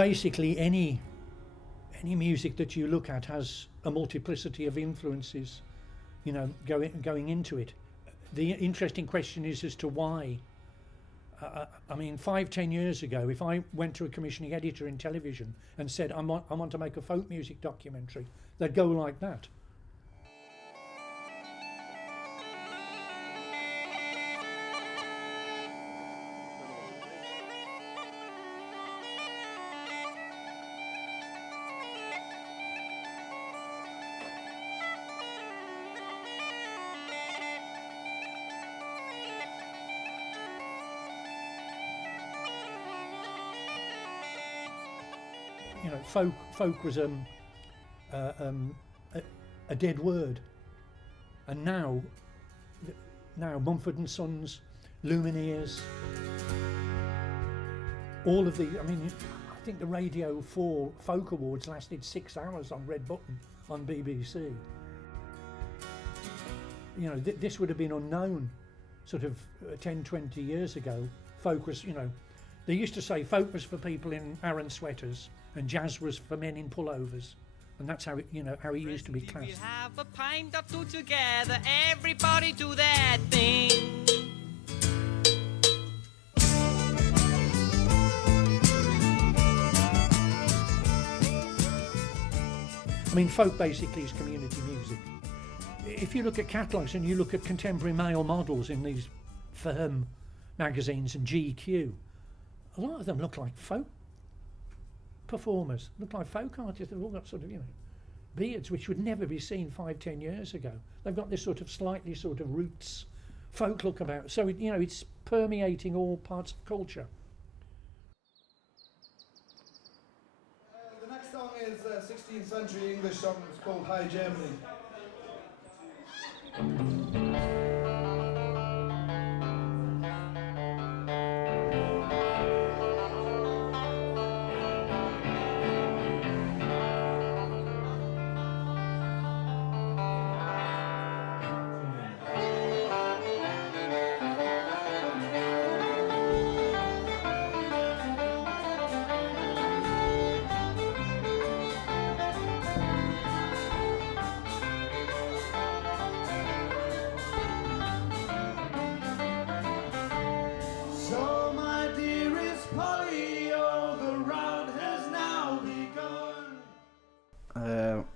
basically any music that you look at has a multiplicity of influences, you know, going into it. The interesting question is as to why. I mean, 5-10 years ago, if I went to a commissioning editor in television and said, I want to make a folk music documentary, they'd go like that. You know, folk was a dead word, and now Mumford and Sons, Lumineers, all of the. I mean, I think the Radio 4 Folk Awards lasted 6 hours on Red Button on BBC. You know, this would have been unknown, sort of 10-20 years ago. Folk was, you know, they used to say folk was for people in Aran sweaters, and jazz was for men in pullovers, and that's how it, you know, how it used to be classed. We have a pint or two together, everybody do their thing. I mean, folk basically is community music. If you look at catalogues and you look at contemporary male models in these Firm magazines and GQ, a lot of them look like folk performers, look like folk artists. They've all got sort of, you know, beards which would never be seen 5-10 years ago. They've got this sort of slightly sort of roots folk look about. So, you know, it's permeating all parts of culture. The next song is a 16th century English song. It's called High Germany.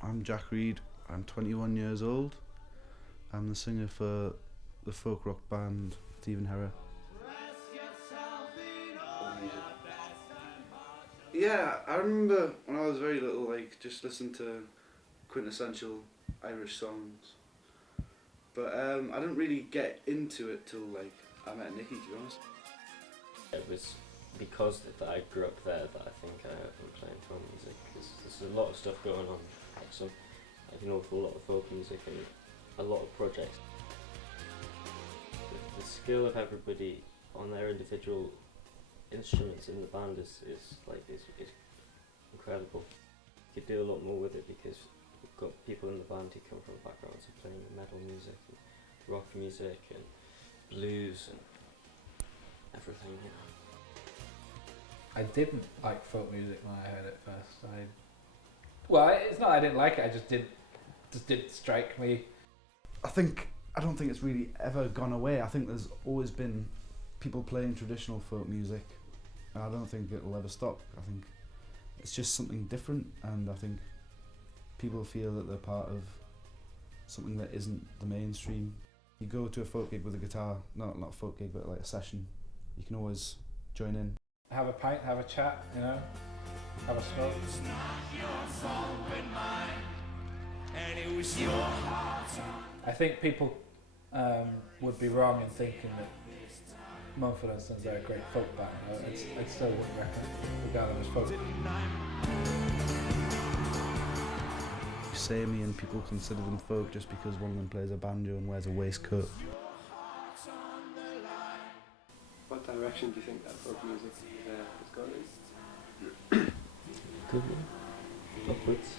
I'm Jack Reed. I'm 21 years old. I'm the singer for the folk rock band Thieving. Yeah, I remember when I was very little, like, just listening to quintessential Irish songs. But I didn't really get into it till, like, I met Nicky, to be honest. It was because that I grew up there that I think I have been playing folk music, because there's a lot of stuff going on. So I do an awful lot of folk music and a lot of projects. The skill of everybody on their individual instruments in the band is incredible. You could do a lot more with it because we've got people in the band who come from backgrounds of playing metal music and rock music and blues and everything, you know. I didn't like folk music when I heard it first. It's not I didn't like it, just didn't strike me. I don't think it's really ever gone away. I think there's always been people playing traditional folk music, and I don't think it'll ever stop. I think it's just something different, and I think people feel that they're part of something that isn't the mainstream. You go to a folk gig with a guitar, not a folk gig, but like a session, you can always join in. Have a pint, have a chat, you know, have a smoke. It's not your fault but mine, and it was your heart. I think people would be wrong in thinking that Mumford and Sons are a great folk band. I'd still wouldn't regard them as folk. You say me and people consider them folk just because one of them plays a banjo and wears a waistcoat. What direction do you think that folk music is going in? Good one. Upwards.